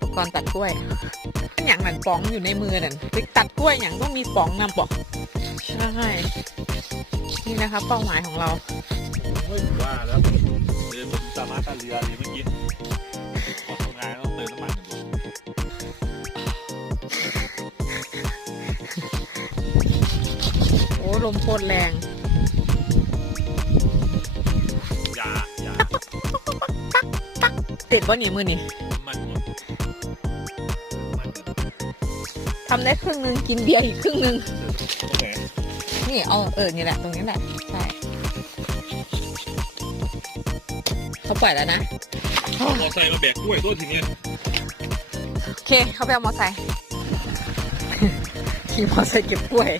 อุปกรณ์ตัดกล้วยเป็นอย่างนั้นป๋องอยู่ในมือนั่นไปตัดกล้วยอย่างต้องมีป๋องนำป๋องใช่นี่นะคะเป้าหมายของเราเฮ้ยว่าแล้วเดินผมสามารถตัดเรือเลยเมื่อกี้ออกทำงานต้องเติมน้ำมันกันโอ้ลมโคตรแรง ติดว่านี่มือนี่น้ำมันหมดน้ำมันหมดทำได้ครึ่งหนึงกินเบียร์อีกครึ่งหนึงโอเคนี่เอาเออนี่แหละตรงนี้แหละใช่เขาปล่อยแล้วนะมอไซค์มาแบกกล้วยตัวถึงเลยโอเคเขาไปเอามอไซค์ขี่มอไซค์เก็บกล้วย